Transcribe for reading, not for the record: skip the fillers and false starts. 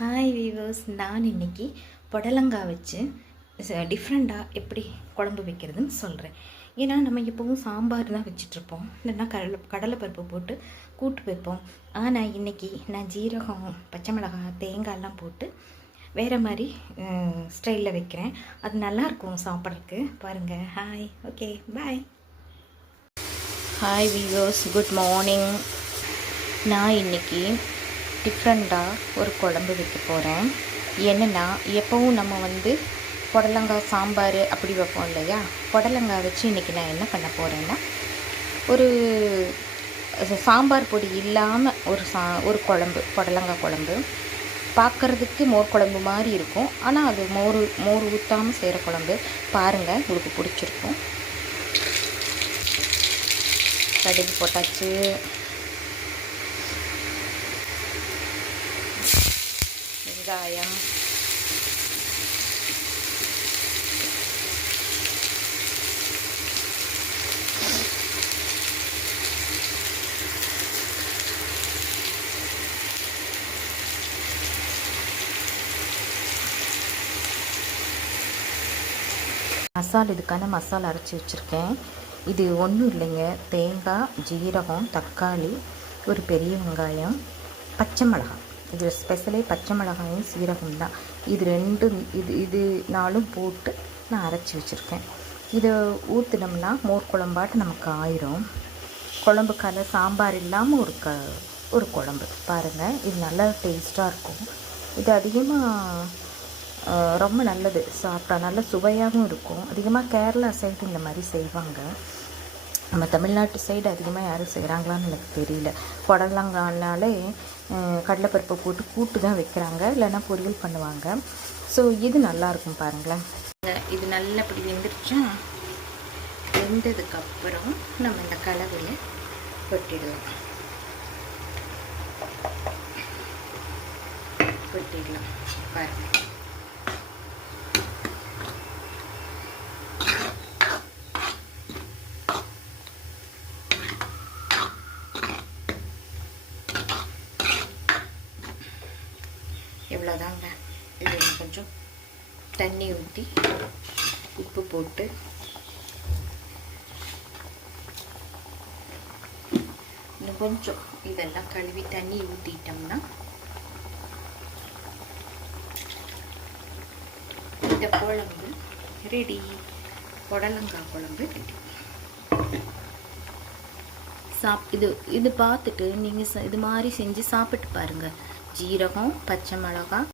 Hi viewers, நான் இன்னைக்கு புடலங்காய் வச்சு டிஃப்ரெண்ட்டாக எப்படி குழம்பு வைக்கிறதுன்னு சொல்கிறேன். ஏன்னா நம்ம எப்போவும் சாம்பார் தான் வச்சிட்ருப்போம், இல்லைன்னா கடலைப்பருப்பு போட்டு கூட்டு வைப்போம். ஆனால் இன்றைக்கி நான் ஜீரகம், பச்சை மிளகாய், தேங்காயெல்லாம் போட்டு வேறு மாதிரி ஸ்டைலில் வைக்கிறேன். அது நல்லாயிருக்கும் சாப்பிட்றதுக்கு. பாருங்கள். Hi, okay, bye. Hi viewers, good morning. நான் இன்றைக்கி டிஃப்ரெண்ட்டாக ஒரு குழம்பு வைக்க போகிறேன். என்னென்னா, எப்போவும் நம்ம புடலங்காய் சாம்பார் அப்படி வைப்போம் இல்லையா? புடலங்காய் வச்சு இன்றைக்கி நான் என்ன பண்ண போகிறேன்னா, ஒரு சாம்பார் பொடி இல்லாமல் ஒரு குழம்பு, புடலங்காய் குழம்பு. பார்க்குறதுக்கு மோர் குழம்பு மாதிரி இருக்கும், ஆனால் அது மோர் ஊற்றாமல் செய்கிற குழம்பு. பாருங்கள், உங்களுக்கு பிடிச்சிருக்கும். கடுகு போட்டாச்சு, வெங்காயம், மசாலா, இதுக்கான மசாலா அரைச்சி வச்சுருக்கேன். இது ஒன்றும் இல்லைங்க, தேங்காய், ஜீரகம், தக்காளி, ஒரு பெரிய வெங்காயம், பச்சை மிளகாய். இது ஸ்பெஷலே பச்சை மிளகாயும் சீரகம் தான். இது ரெண்டும் இது நாலும் போட்டு நான் அரைச்சி வச்சுருக்கேன். இதை ஊற்றினோம்னா மோர் குழம்பாட்டு நமக்கு ஆயிரும். குழம்பு சாம்பார் இல்லாமல் ஒரு குழம்பு. பாருங்கள், இது நல்லா டேஸ்ட்டாக இருக்கும். இது அதிகமாக ரொம்ப நல்லது, சாப்பிட்டா நல்ல சுவையாகவும் இருக்கும். அதிகமாக கேரளா சைடு இந்த மாதிரி செய்வாங்க. நம்ம தமிழ்நாட்டு சைடு அதிகமாக யாரும் செய்கிறாங்களான்னு எனக்கு தெரியல. புடலங்கானாலே கடலைப்பருப்பை போட்டு கூட்டு தான் வைக்கிறாங்க, இல்லைன்னா பொரியல் பண்ணுவாங்க. ஸோ இது நல்லாயிருக்கும். பாருங்களேன், இது நல்லபடி வெந்துருச்சா? வெந்ததுக்கப்புறம் நம்ம இந்த கலவையில் கொட்டிடலாம். பாருங்கள், இவ்வளோதாங்க. இது கொஞ்சம் தண்ணி ஊற்றி உப்பு போட்டு இன்னும் கொஞ்சம் இதெல்லாம் கழுவி தண்ணி ஊற்றிட்டோம்னா இந்த குழம்பு ரெடி. புடலங்காய் குழம்பு ரெடி. இது பார்த்துட்டு நீங்கள் இது மாதிரி செஞ்சு சாப்பிட்டு பாருங்கள். ஜீரகம், பச்சை மிளகாய்,